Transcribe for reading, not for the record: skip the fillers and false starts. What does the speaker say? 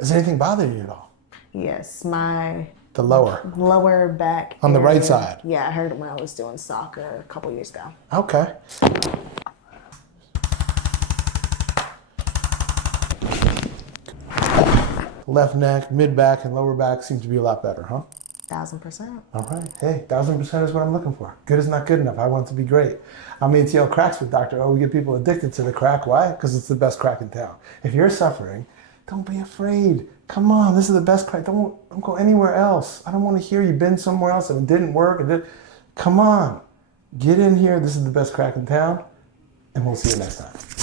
Does anything bother you at all? Yes, my The lower back on the right area. side. Yeah, I heard it when I was doing soccer a couple years ago. Okay. Left neck, mid back, and lower back seems to be a lot better, huh? 1000%. All right. Hey, 1000% is what I'm looking for. Good is not good enough. I want it to be great. I'm Atl Cracks with Dr.O. We get people addicted to the crack. Why? Because it's the best crack in town. If you're suffering, don't be afraid. Come on, this is the best crack. Don't go anywhere else. I don't want to hear you've been somewhere else and it didn't work. Come on. Get in here. This is the best crack in town. And we'll see you next time.